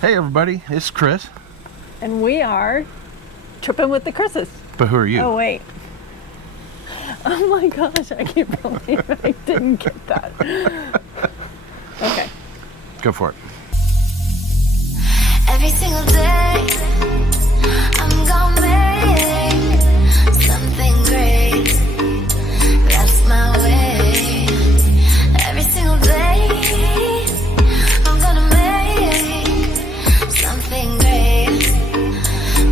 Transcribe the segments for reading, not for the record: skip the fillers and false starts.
Hey everybody, it's Chris. And we are tripping with the Chris's. But who are you? Oh wait. Oh my gosh, I can't believe I didn't get that. Okay. Go for it. Every single day, I'm gonna make something great. That's my way. Every single day, I'm gonna make something great.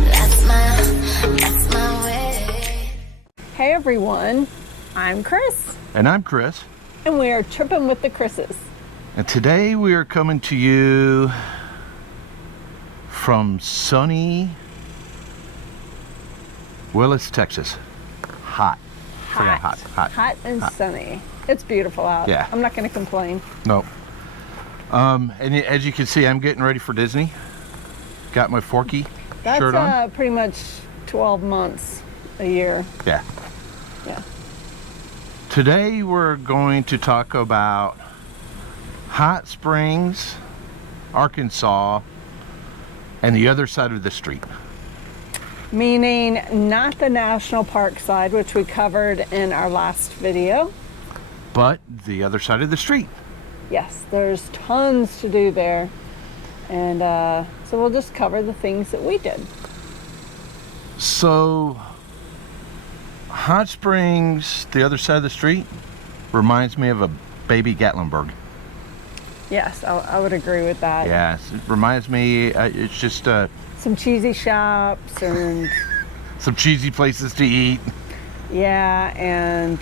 That's my way. Hey everyone, I'm Chris. And I'm Chris. And we are tripping with the Chris's. And today we are coming to you from sunny Willis, Texas. Hot. Hot and sunny. It's beautiful out. Yeah. I'm not going to complain. No. And as you can see, I'm getting ready for Disney. Got my Forky shirt on. That's pretty much 12 months a year. Yeah. Yeah. Today we're going to talk about Hot Springs, Arkansas, and the other side of the street. Meaning not the national park side, which we covered in our last video. But the other side of the street. Yes, there's tons to do there. And so we'll just cover the things that we did. So, Hot Springs, the other side of the street, reminds me of a baby Gatlinburg. Yes, I would agree with that. Yes, it reminds me, it's just Some cheesy shops and some cheesy places to eat. yeah, and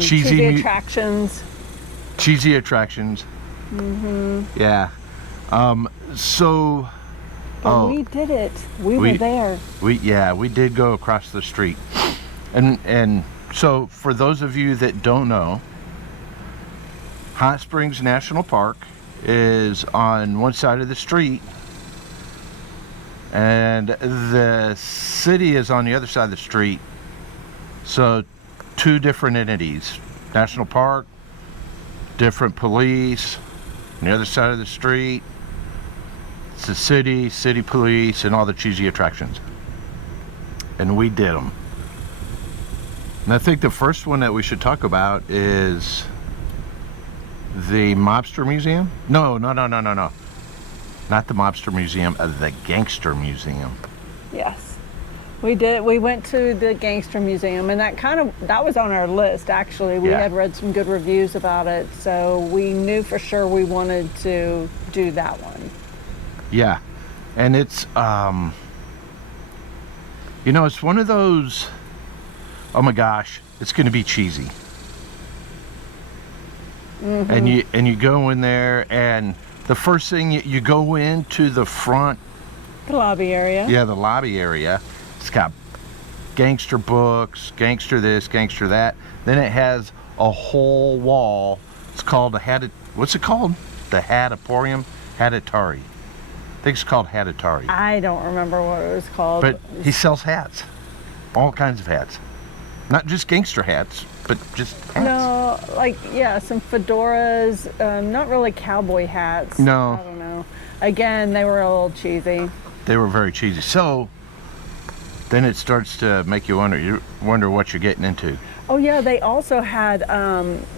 Cheesy cheesy attractions. Cheesy attractions. Mm-hmm. Yeah. So... But we did it. We were there. We did go across the street. And so for those of you that don't know, Hot Springs National Park is on one side of the street and the city is on the other side of the street. So two different entities. National Park, different police. On the other side of the street, it's the city police, and all the cheesy attractions. And we did them. And I think the first one that we should talk about is the Mobster Museum. No. Not the Mobster Museum, the Gangster Museum. Yes. We did. We went to the Gangster Museum, and that was on our list actually. We had read some good reviews about it, so we knew for sure we wanted to do that one. Yeah. And it's it's one of those, oh my gosh, it's going to be cheesy. Mm-hmm. And you go in there, and the first thing you go into the front, The lobby area. Yeah, the lobby area. It's got gangster books, gangster this, gangster that. Then it has a whole wall. It's called what's it called? The Hattatorium? Hattatari. I think it's called Hattatari. I don't remember what it was called. But he sells hats. All kinds of hats. Not just gangster hats, but just hats. No, some fedoras, not really cowboy hats. No. I don't know. Again, they were a little cheesy. They were very cheesy. So then it starts to make you wonder what you're getting into. Oh yeah, they also had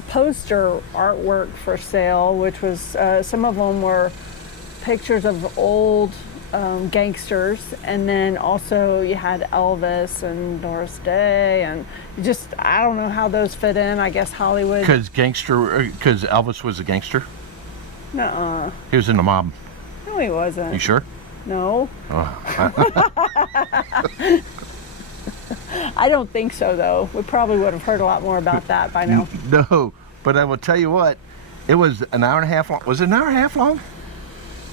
poster artwork for sale, which was some of them were pictures of old gangsters, and then also you had Elvis and Doris Day, and I don't know how those fit in. I guess Hollywood. Because Elvis was a gangster. Nuh-uh. He was in the mob. No, he wasn't. You sure? No. Oh. I don't think so, though. We probably would have heard a lot more about that by now. No, but I will tell you what, it was an hour and a half long. Was it an hour and a half long?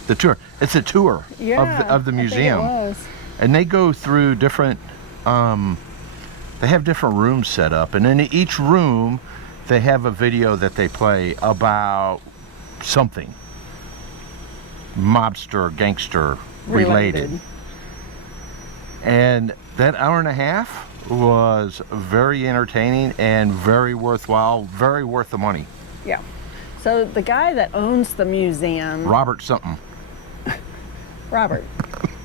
The tour. It's a tour of the museum. I think it was. And they go through different, they have different rooms set up. And in each room, they have a video that they play about something. Mobster, gangster related. And that hour and a half was very entertaining and very worthwhile, very worth the money. Yeah. So the guy that owns the museum, Robert something. Robert.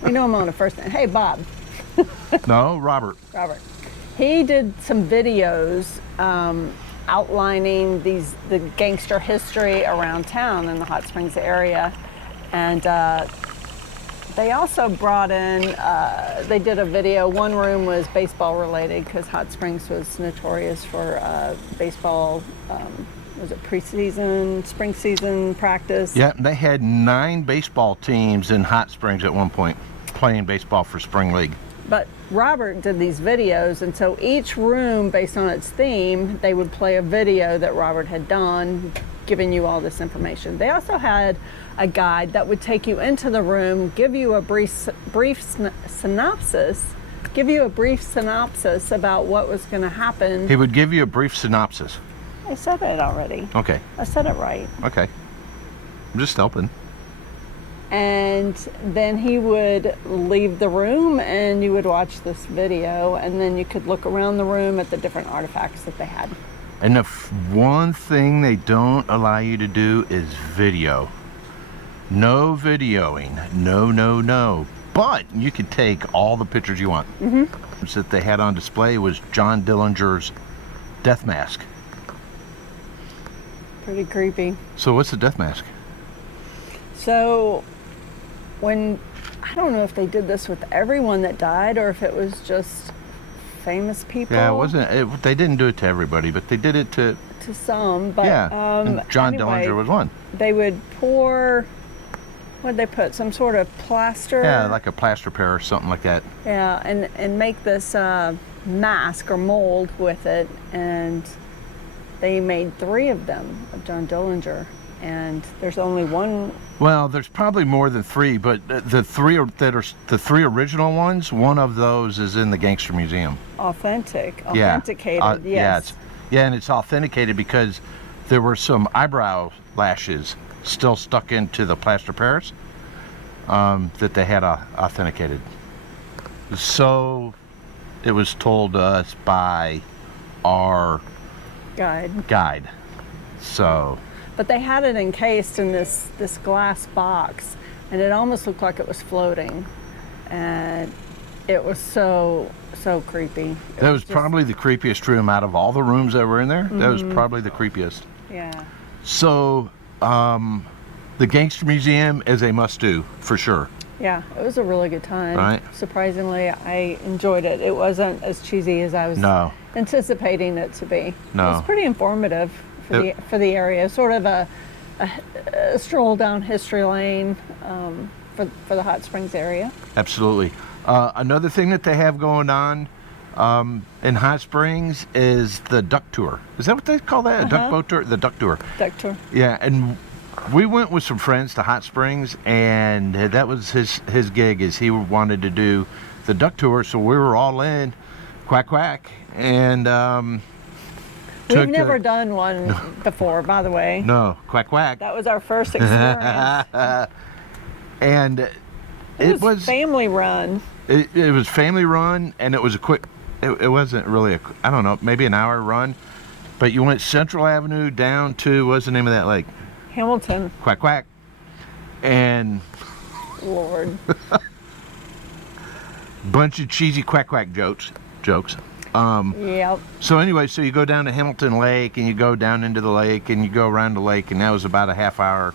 We know him on a first name. Hey, Bob. No, Robert. Robert. He did some videos outlining the gangster history around town in the Hot Springs area. And they also brought in, they did a video. One room was baseball related because Hot Springs was notorious for baseball. Was it preseason, spring season practice? Yeah, they had 9 baseball teams in Hot Springs at one point playing baseball for Spring League. But Robert did these videos, and so each room, based on its theme, they would play a video that Robert had done, giving you all this information. They also had a guide that would take you into the room, give you a brief synopsis about what was going to happen. He would give you a brief synopsis. I said it already. Okay. I said it right. Okay. I'm just helping. And then he would leave the room and you would watch this video, and then you could look around the room at the different artifacts that they had. And the one thing they don't allow you to do is video. No videoing. No, no, no. But you could take all the pictures you want. Mm-hmm. That they had on display was John Dillinger's death mask. Pretty creepy. So what's the death mask? So I don't know if they did this with everyone that died or if it was just famous people. Yeah, they didn't do it to everybody, but they did it to some. But yeah, and John Dillinger was one. They would pour, what did they put? Some sort of plaster? Yeah, like a plaster pair or something like that. Yeah, and make this mask or mold with it, and they made 3 of them of John Dillinger, and there's only one. Well, there's probably more than 3, but the 3 the 3 original ones. One of those is in the Gangster Museum. Authenticated. Yes. Yeah, and it's authenticated because there were some eyebrow lashes still stuck into the plaster Paris that they had authenticated. So it was told to us by our guide. So. But they had it encased in this glass box, and it almost looked like it was floating, and it was so creepy. That was probably the creepiest room out of all the rooms that were in there. Mm-hmm. That was probably the creepiest. Yeah. So, the Gangster Museum is a must-do for sure. Yeah, it was a really good time. Right. Surprisingly, I enjoyed it. It wasn't as cheesy as I was anticipating it to be. No. It was pretty informative for the area. Sort of a stroll down history lane for the Hot Springs area. Absolutely. Another thing that they have going on in Hot Springs is the duck tour. Is that what they call that? A duck boat tour? The duck tour. Duck tour. Yeah, and we went with some friends to Hot Springs, and that was his gig. Is he wanted to do the duck tour, so we were all in. Quack quack, and. We've never done one before, by the way. No, quack quack. That was our first experience. And it was family run. It was family run, and it was a quick. It wasn't really I don't know, maybe an hour run, but you went Central Avenue down to what's the name of that lake? Hamilton. Quack quack, and Lord. Bunch of cheesy quack quack jokes. Yep. So anyway, so you go down to Hamilton Lake, and you go down into the lake, and you go around the lake, and that was about a half hour,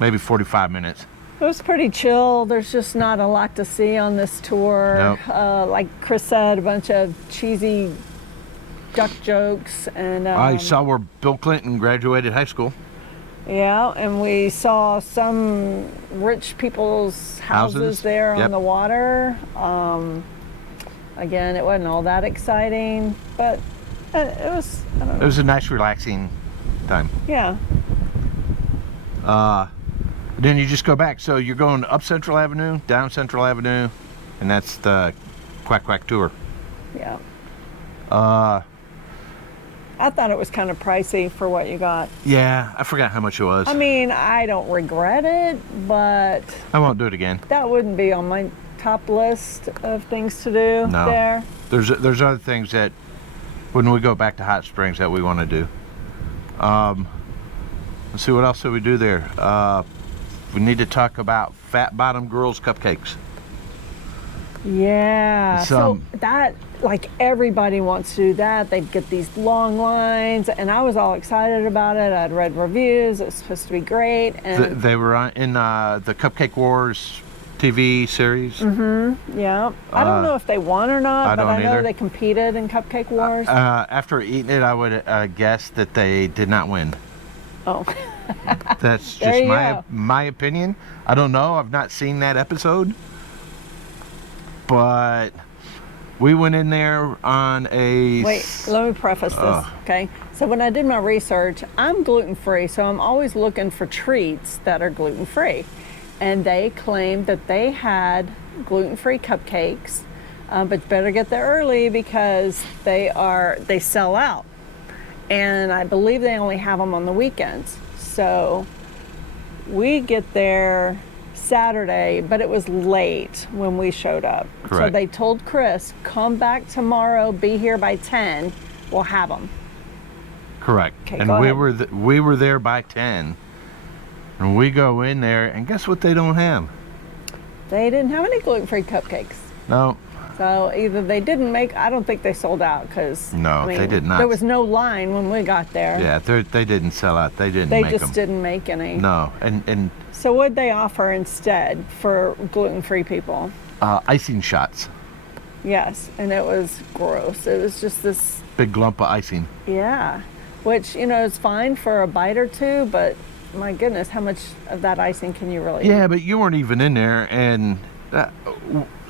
maybe 45 minutes. It was pretty chill. There's just not a lot to see on this tour. Nope. Like Chris said, a bunch of cheesy duck jokes. And I saw where Bill Clinton graduated high school. Yeah, and we saw some rich people's houses there on the water. Again, it wasn't all that exciting, but it was, I don't know. It was a nice, relaxing time. Yeah. Then you just go back. So you're going up Central Avenue, down Central Avenue, and that's the Quack Quack tour. Yeah. I thought it was kind of pricey for what you got. Yeah, I forgot how much it was. I mean, I don't regret it, but I won't do it again. That wouldn't be on my top list of things to do there. There's other things that when we go back to Hot Springs that we want to do. Let's see, what else did we do there? We need to talk about Fat Bottom Girls Cupcakes. Yeah. So Some- that, like, everybody wants to do that. They'd get these long lines, and I was all excited about it. I'd read reviews. It was supposed to be great. And They were in the Cupcake Wars TV series. yeah, I don't know if they won or not, I but don't I know either. they competed in Cupcake Wars. After eating it, I would guess that they did not win. Oh, That's There just you go. my opinion. I don't know. I've not seen that episode. But we went in there on a... wait, let me preface this, okay? So when I did my research, I'm gluten-free, so I'm always looking for treats that are gluten-free. And they claimed that they had gluten-free cupcakes, but better get there early because they sell out. And I believe they only have them on the weekends. So we get there Saturday, but it was late when we showed up. So Correct. they told Chris, come back tomorrow, be here by 10, we'll have them. Correct. Okay, And go we ahead. we were there by 10. And we go in there, and guess what they don't have? They didn't have any gluten-free cupcakes. No. So either they didn't make, I don't think they sold out because No, they did not. There was no line when we got there. Yeah, they didn't sell out. They didn't They make just them. didn't make any. No. And So what'd they offer instead for gluten-free people? icing shots. Yes, and it was gross. It was just this, Big lump of icing. yeah, which, is fine for a bite or two, but my goodness, how much of that icing can you really Yeah, eat? but you weren't even in there, and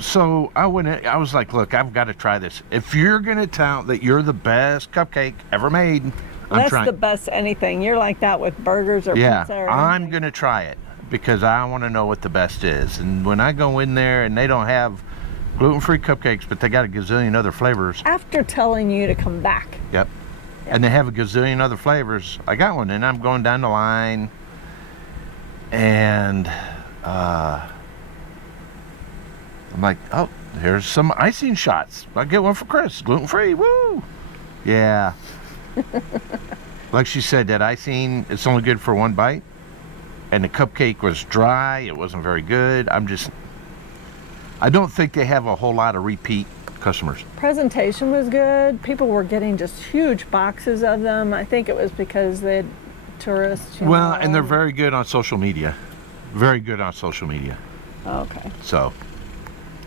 so I went in, I was like, look, I've got to try this. If you're going to tout that you're the best cupcake ever made, I'm That's trying. the best anything. You're like that with burgers or Yeah, pizza or I'm anything. going to try it because I want to know what the best is. And when I go in there and they don't have gluten-free cupcakes, but they got a gazillion other flavors. After telling you to come back. Yep. And they have a gazillion other flavors. I got one, and I'm going down the line, and I'm like, oh, here's some icing shots. I'll get one for Chris, gluten-free. Woo! Yeah. Like she said, that icing, it's only good for one bite, and the cupcake was dry. It wasn't very good. I don't think they have a whole lot of repeat customers. Presentation was good. People were getting just huge boxes of them. I think it was because they had tourists. Well, and they're very good on social media. Very good on social media. Okay. So,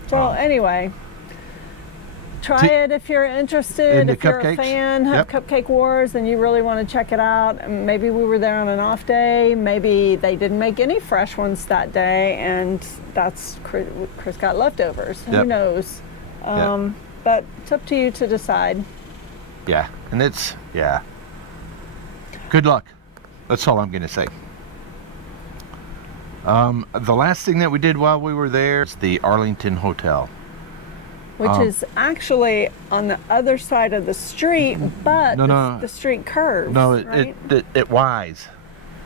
So anyway, try it if you're interested. In the If you're a cupcakes? fan of Yep. Cupcake Wars and you really want to check it out, and maybe we were there on an off day. Maybe they didn't make any fresh ones that day, and that's Chris got leftovers. Who Yep. knows? Yep. But it's up to you to decide. yeah. And yeah. Good luck. That's all I'm going to say. The last thing that we did while we were there is the Arlington Hotel. Which is actually on the other side of the street, but No. the street curves. No, right? it Y's.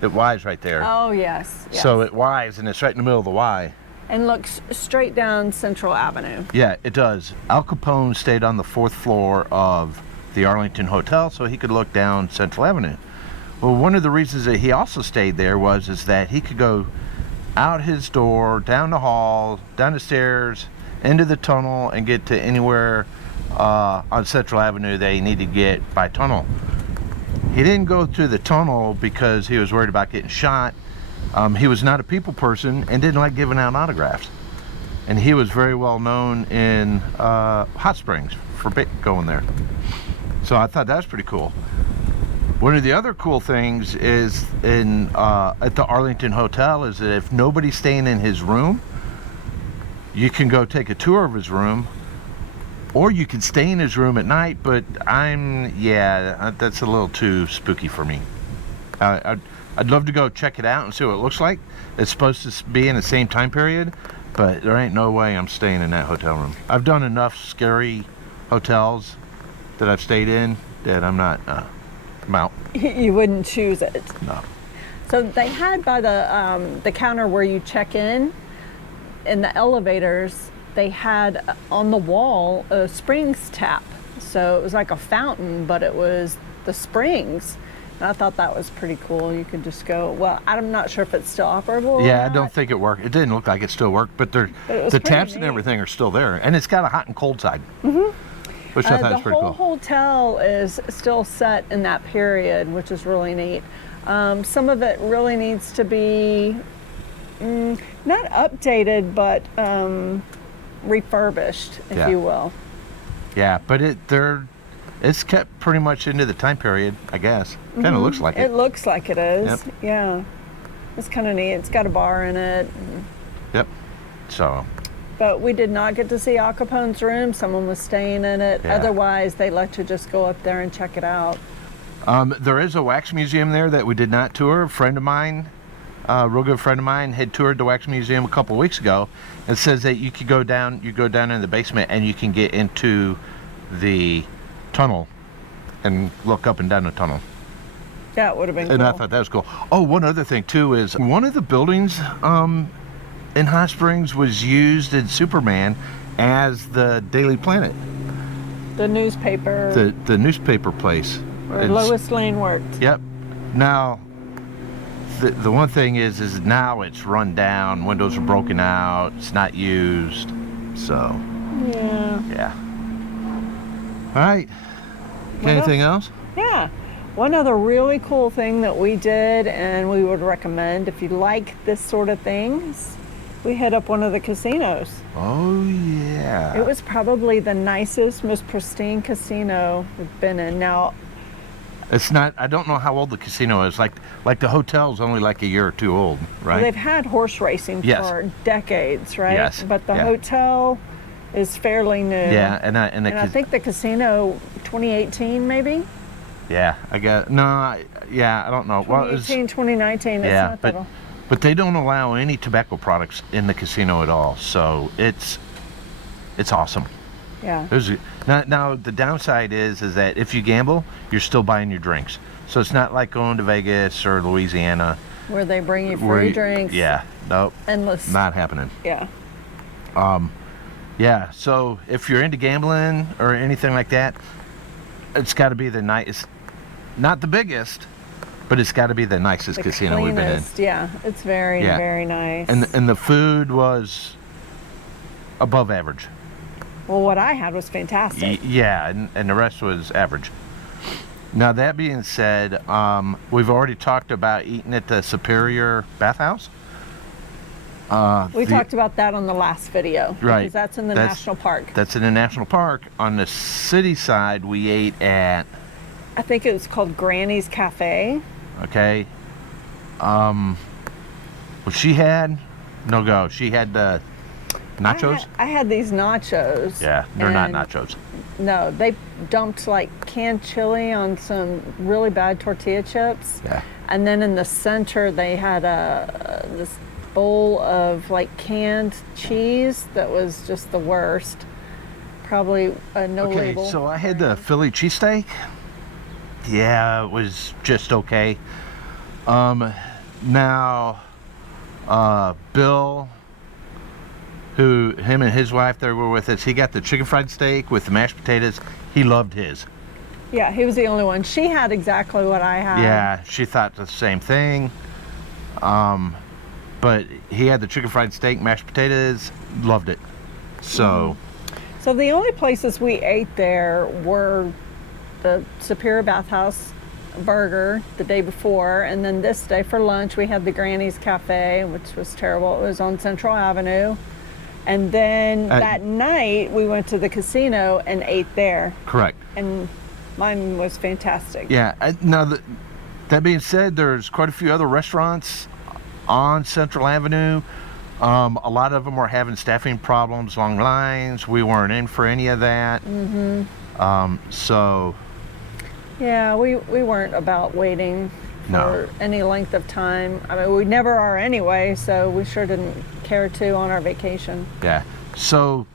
It Y's right there. Oh, yes. So it Y's, and it's right in the middle of the Y. And looks straight down Central Avenue. Yeah, it does. Al Capone stayed on the 4th floor of the Arlington Hotel so he could look down Central Avenue. Well, one of the reasons that he also stayed there is that he could go out his door, down the hall, down the stairs, into the tunnel, and get to anywhere on Central Avenue they needed to get by tunnel. He didn't go through the tunnel because he was worried about getting shot. He was not a people person and didn't like giving out autographs. And he was very well known in Hot Springs for going there. So I thought that was pretty cool. One of the other cool things is at the Arlington Hotel is that if nobody's staying in his room, you can go take a tour of his room, or you can stay in his room at night. But that's a little too spooky for me. I'd love to go check it out and see what it looks like. It's supposed to be in the same time period, but there ain't no way I'm staying in that hotel room. I've done enough scary hotels that I've stayed in that I'm not. I'm out. You wouldn't choose it. No. So they had by the counter where you check in the elevators, they had on the wall a springs tap. So it was like a fountain, but it was the springs. And I thought that was pretty cool. You could just go. Well, I'm not sure if it's still operable. or Yeah, I not. don't think it worked. It didn't look like it still worked, but But it was the pretty taps and neat. everything are still there, and it's got a hot and cold side, which I thought The was pretty whole cool. hotel is still set in that period, which is really neat. Some of it really needs to be not updated, but refurbished, if Yeah. you will. Yeah, but it's kept pretty much into the time period, I guess. Kind of looks like it. It looks like it is. Yep. Yeah. It's kind of neat. It's got a bar in it. Yep. So, But we did not get to see Al Capone's room. Someone was staying in it. Yeah. Otherwise, they let you just go up there and check it out. there is a wax museum there that we did not tour. A friend of mine, a real good friend of mine, had toured the wax museum a couple weeks ago. It says that you could go down in the basement and you can get into the tunnel and look up and down the tunnel. That would have been And cool. I thought that was cool. Oh, one other thing too is one of the buildings in Hot Springs was used in Superman as the Daily Planet, The newspaper the newspaper place. where It's- Lois Lane worked. Yep. Now, the one thing is now it's run down. Windows are broken out. It's not used. So, Yeah. yeah. All right. What Anything else? Yeah. One other really cool thing that we did, and we would recommend if you like this sort of things, we hit up one of the casinos. Oh yeah. It was probably the nicest, most pristine casino we've been in. Now, It's not. I don't know how old the casino is. Like the hotel's only like a year or two old, right? they've had horse racing Yes. for decades, right? Yes, But the yeah. hotel is fairly new. Yeah, and And I think the casino, 2018 maybe? yeah, I got yeah, I don't know. Well, it's, 2018, 2019. It's yeah, not but that old. but they don't allow any tobacco products in the casino at all. So it's awesome. Yeah. Now the downside is that if you gamble, you're still buying your drinks. So it's not like going to Vegas or Louisiana. Where they bring you where free you- drinks. Yeah, nope, Endless. not happening. Yeah. Yeah, so if you're into gambling or anything like that, it's got to be the nicest, not the biggest, but it's got to be the nicest The casino we've been in. cleanest. Yeah. It's very, Yeah. very nice. And the food was above average. well, what I had was fantastic. Yeah, and the rest was average. Now that being said, we've already talked about eating at the Superior Bathhouse. We talked about that on the last video. Right. Because that's in the That's- national park. That's in the national park. On the city side, we ate at, I think it was called Granny's Cafe. okay, what she had, no go. She had the nachos. I had these nachos. Yeah, they're not and- nachos. No, they dumped like canned chili on some really bad tortilla chips. Yeah. And then in the center, they had this bowl of like canned cheese that was just the worst. Probably no Okay, label. so I had the Philly cheesesteak. Yeah, it was just okay. Now, Bill, him and his wife, they were with us. He got the chicken fried steak with the mashed potatoes. He loved his. Yeah, he was the only one. She had exactly what I had. Yeah, she thought the same thing. But he had the chicken fried steak, mashed potatoes, loved it. So, So the only places we ate there were the Superior Bathhouse burger the day before, and then this day for lunch we had the Granny's Cafe, which was terrible. It was on Central Avenue. And then that night we went to the casino and ate there, correct. and mine was fantastic. Yeah. Now, that being said, there's quite a few other restaurants on Central Avenue. A lot of them were having staffing problems, long lines. We weren't in for any of that. So, Yeah, we weren't about waiting for No. any length of time. I mean, we never are anyway, so we sure didn't care to on our vacation. yeah. So,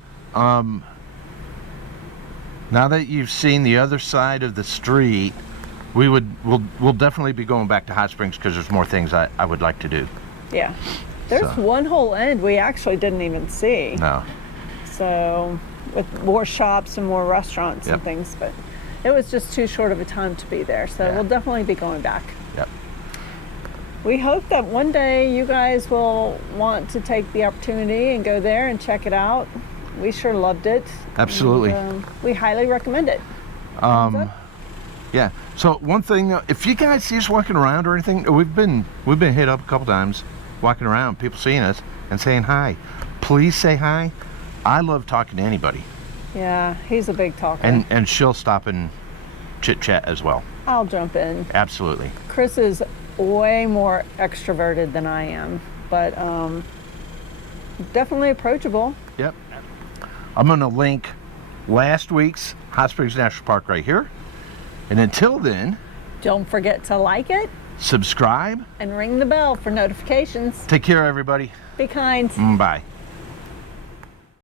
now that you've seen the other side of the street, we'll definitely be going back to Hot Springs because there's more things I would like to do. Yeah. There's So. one whole end we actually didn't even see. No. So, with more shops and more restaurants Yep. and things, but it was just too short of a time to be there. So Yeah. we'll definitely be going back. Yep. We hope that one day you guys will want to take the opportunity and go there and check it out. We sure loved it. Absolutely. And, we highly recommend it. Thumbs up? Yeah. So one thing, if you guys see us walking around or anything, we've been hit up a couple times, walking around, people seeing us and saying hi. Please say hi. I love talking to anybody, Yeah, he's a big talker. and she'll stop and chit chat as well. I'll jump in. Absolutely. Chris is way more extroverted than I am, but definitely approachable. Yep. I'm going to link last week's Hot Springs National Park right here. And until then, Don't forget to like it subscribe. and ring the bell for notifications. Take care, everybody. Be kind. Bye.